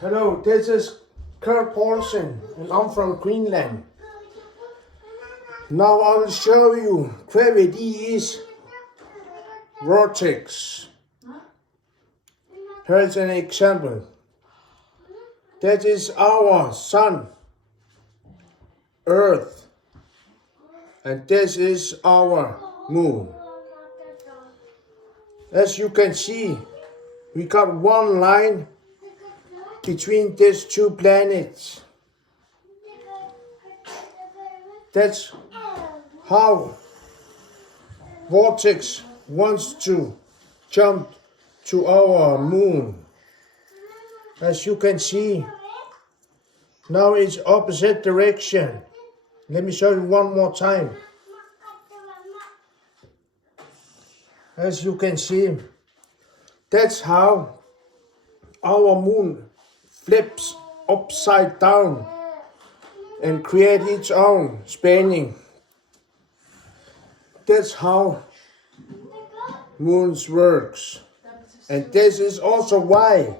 Hello, this is Kurt Paulsen and I'm from Greenland. Now I will show you gravity is vortex. Here's an example. That is our sun, earth, and this is our moon. As you can see, we got one line between these two planets. That's how vortex wants to jump to our moon. As you can see, now it's opposite direction. Let me show you one more time. As you can see, that's how our moon flips upside down and create its own spinning. That's how moons works. And this is also why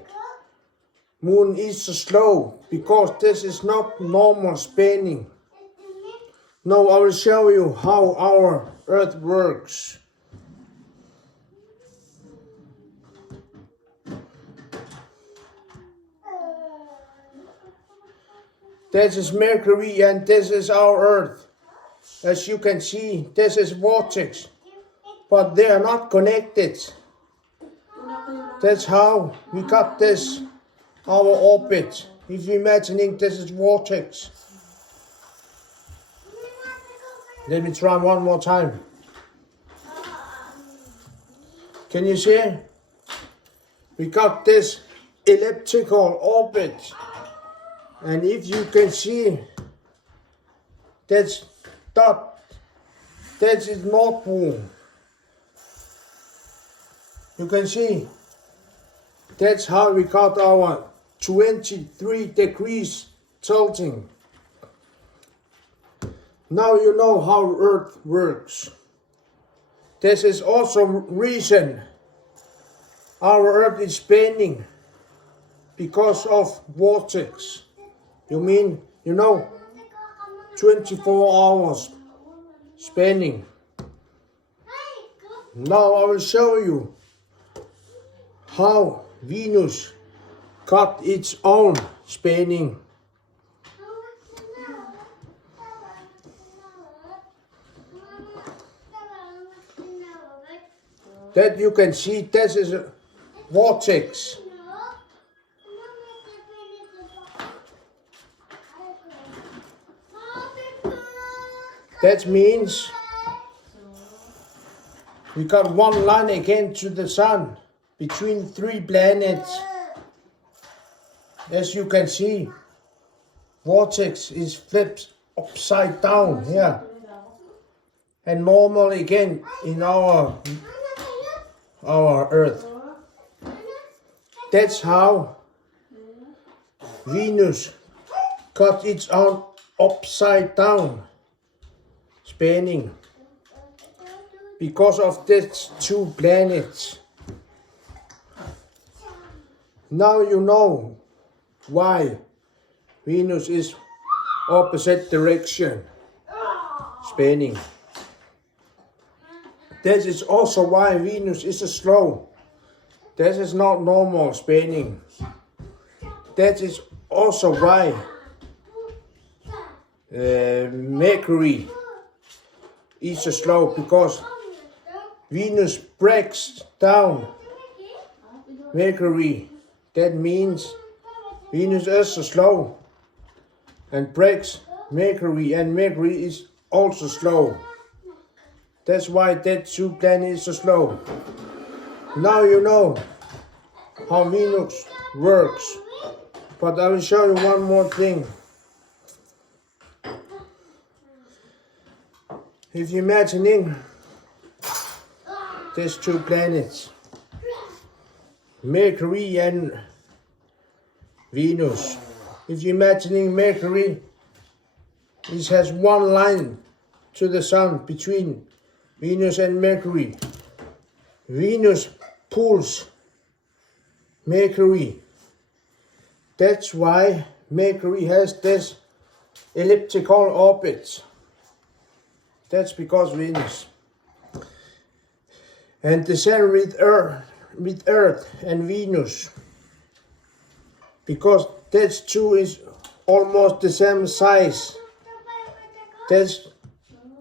moon is so slow, because this is not normal spinning. Now I will show you how our earth works. This is Mercury and this is our Earth. As you can see, this is vortex, but they are not connected. That's how we got this, our orbit. If you're imagining this is vortex. Let me try one more time. Can you see? We got this elliptical orbit. And if you can see, that's dot, that is North Pole. You can see, that's how we got our 23 degrees tilting. Now you know how Earth works. This is also reason our Earth is spinning, because of vortex. You know, 24 hours spinning. Now I will show you how Venus got its own spinning. That you can see, this is a vortex. That means we got one line again to the sun between three planets. As you can see, vortex is flipped upside down here, and normal again in our Earth. That's how Venus got its own upside down spinning, because of these two planets. Now you know why Venus is opposite direction spinning. This is also why Venus is so slow. This is not normal spinning. That is also why Mercury is so slow, because Venus breaks down Mercury. That means Venus is so slow and breaks Mercury, and Mercury is also slow. That's why that two planets is so slow. Now you know how Venus works, but I will show you one more thing. If you're imagining these two planets, Mercury and Venus. If you're imagining Mercury, it has one line to the sun between Venus and Mercury. Venus pulls Mercury. That's why Mercury has this elliptical orbit. That's because Venus. And the same with Earth and Venus. Because that two is almost the same size. That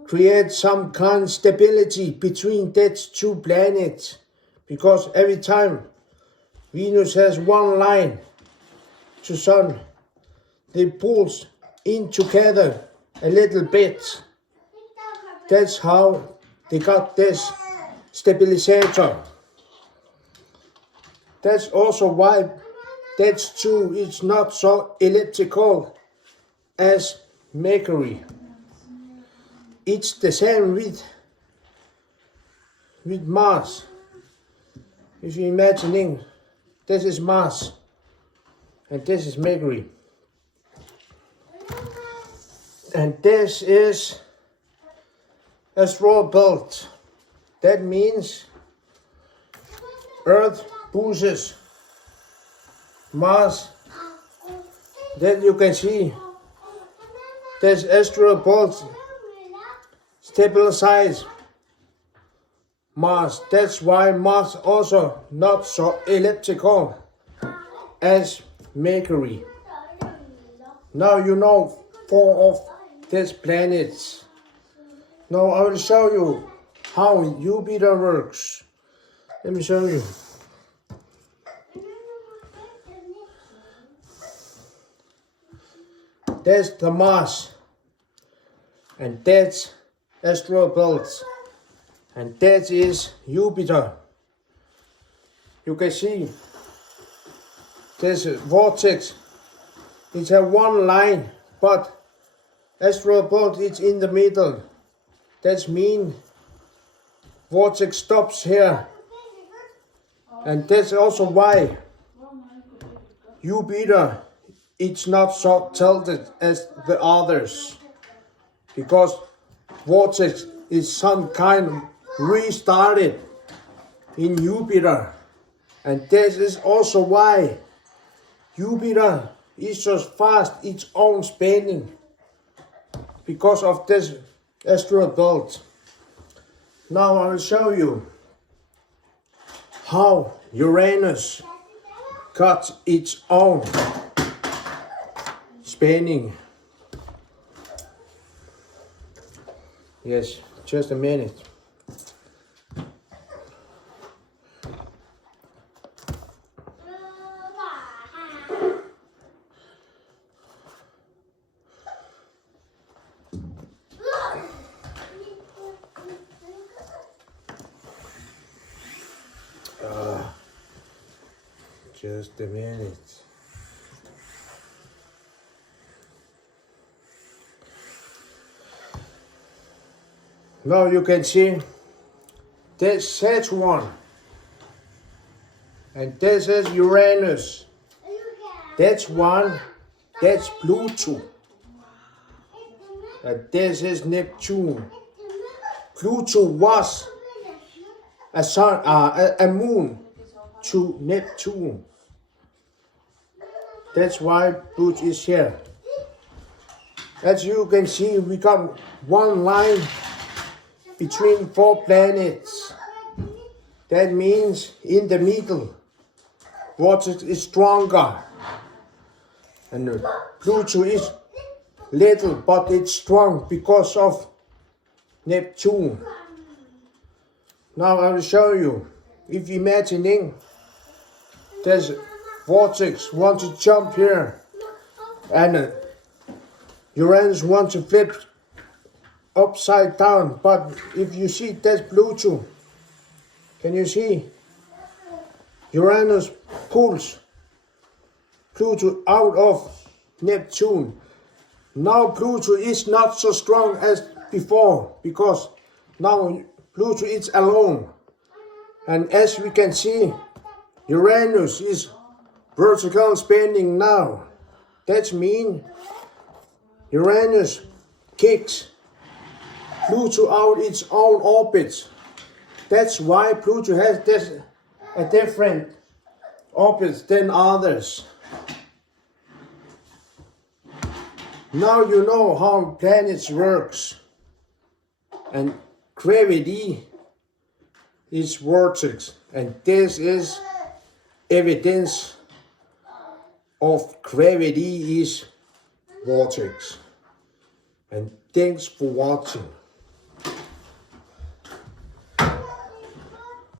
creates some kind of stability between that two planets. Because every time Venus has one line to Sun, they pulls in together a little bit. That's how they got this stabilizer. That's also why that two is not so elliptical as Mercury. It's the same with Mars. If you're imagining, this is Mars and this is Mercury. And this is asteroid belt. That means Earth pushes Mars. Then you can see this asteroid belt stabilize Mars. That's why Mars also not so elliptical as Mercury. Now you know 4 of these planets. Now I will show you how Jupiter works. Let me show you. That's the Mars, and that's asteroid belt, and that is Jupiter. You can see this vortex. It's a one line, but asteroid belt is in the middle. That means vortex stops here, and that's also why Jupiter it's not so tilted as the others, because vortex is some kind of restarted in Jupiter, and this is also why Jupiter is so fast its own spinning, because of this asteroid belt. Now I will show you how Uranus got its own spinning. Yes, just a minute. Just a minute. Now you can see this Saturn and this is Uranus. That's one, that's Pluto. And this is Neptune. Pluto was a moon to Neptune. That's why Pluto is here. As you can see, we got one line between 4 planets. That means in the middle, vortex is stronger. And Pluto is little, but it's strong because of Neptune. Now I will show you. If you're imagining there's vortex want to jump here, and Uranus wants to flip upside down, but if you see that's Pluto, can you see? Uranus pulls Pluto out of Neptune. Now Pluto is not so strong as before, because now Pluto is alone. And as we can see, Uranus is vertical spinning now. That means Uranus kicks Pluto out its own orbit. That's why Pluto has a different orbit than others. Now you know how planets works. And gravity is vortex. And this is evidence of gravity is vortex. And thanks for watching.